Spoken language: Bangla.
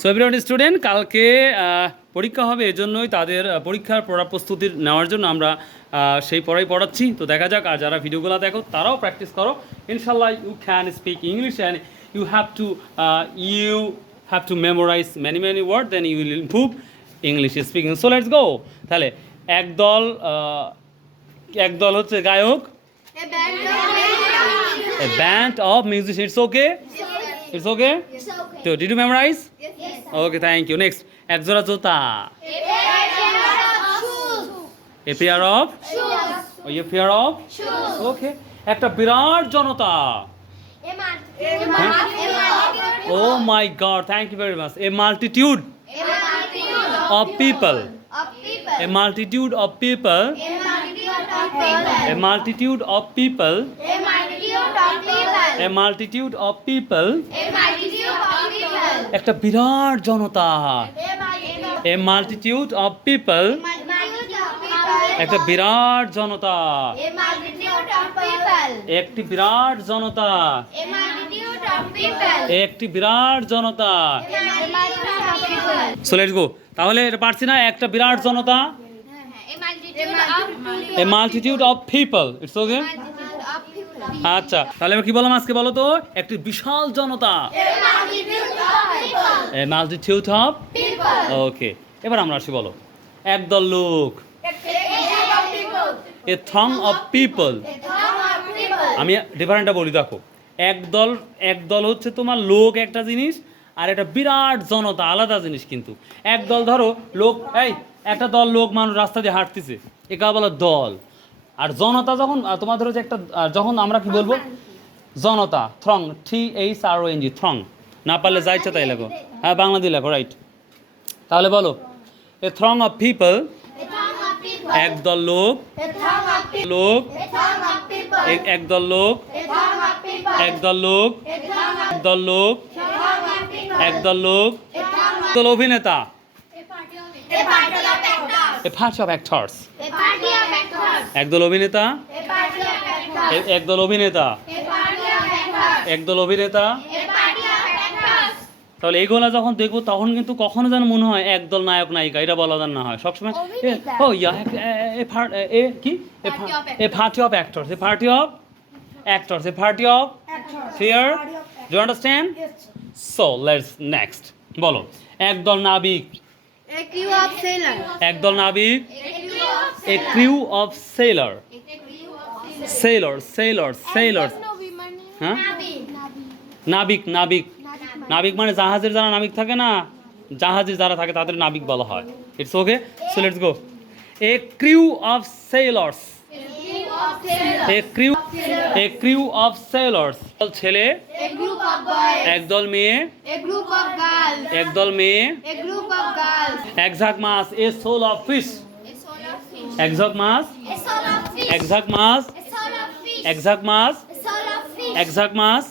সো এভরিওয়ান স্টুডেন্ট, কালকে পরীক্ষা হবে, এজন্যই তাদের পরীক্ষার প্রস্তুতি নেওয়ার জন্য আমরা সেই পড়াই পড়াচ্ছি। তো দেখা যাক, আর যারা ভিডিওগুলো দেখো তারাও প্র্যাকটিস করো। ইনশাল্লাহ you can speak English and you have to memorise many word, then you will improve English speaking. So let's go. তাহলে একদল হচ্ছে গায়ক, a band of musicians. It's okay? It's okay? So, did you memorize? Okay, thank you. Next, এক জোড়া জুতা, a pair of a pair of okay. একটা বিরাট জনতা, oh my god, thank you very much. A multitude of people, a multitude of people, a multitude of people, a multitude of people, একটা বিরাট জনতা, a multitude of people, একটা বিরাট জনতা, একটি বিরাট জনতা, একটি বিরাট জনতা। So let's go. তাহলে এটা পারছি না, একটা বিরাট জনতা, a multitude of people. It's okay? আচ্ছা, তাহলে আমি কি বললাম আজকে বলো তো? একটি বিশাল জনতা, a multitude of ওকে। এবার আমরা আসি, বলো একদল লোক, a throng of people. আমি ডিফারেন্টটা বলি, দেখো একদল হচ্ছে তোমার লোক একটা জিনিস, আর একটা বিরাট জনতা আলাদা জিনিস। কিন্তু একদল, ধরো লোক, একটা দল লোক মানুষ রাস্তা দিয়ে হাঁটতেছে, একা বলা দল। আর জনতা যখন তোমার ধরো যে একটা, যখন আমরা কি বলবো জনতা, থ্রং, THRONG, থ্রং। না পারলে যা ইচ্ছা তাই লেখো, হ্যাঁ বাংলা দিয়ে লেখো, রাইট। তাহলে বলো এ থ্রং অফ পিপল, একদল লোক, একদল লোক, একদল লোক, একদল লোক, একদল লোক, একদল অভিনেতা, a party of actors, একদল অভিনেতা, একদল অভিনেতা, একদল অভিনেতা। তাহলে এইগুলা যখন দেখবো তখন কিন্তু কখনো যেন মনে হয় একদল নায়ক নায়িকা, এটা বলা যেন না হয় সবসময়। Oh yeah, a party of actors, a party of actors, a party of clear? Do you understand? So let's next, বলো একদল নাবিক, একদল নাবিক, a crew of sailor, sailors, হ্যাঁ নাবিক, নাবিক মানে জাহাজের যারা নাবিক থাকে না, জাহাজে যারা থাকে তাদের নাবিক বলা হয়। It's okay. So let's go. A crew of sailors, a crew of sailors, ছেলে, একদল মেয়ে, একদল মেয়ে, একঝাঁক মাছ, এ সোল অফ ফিশ, একঝাঁক মাছ, একঝাঁক মাছ, একঝাঁক মাছ, একঝাঁক মাছ,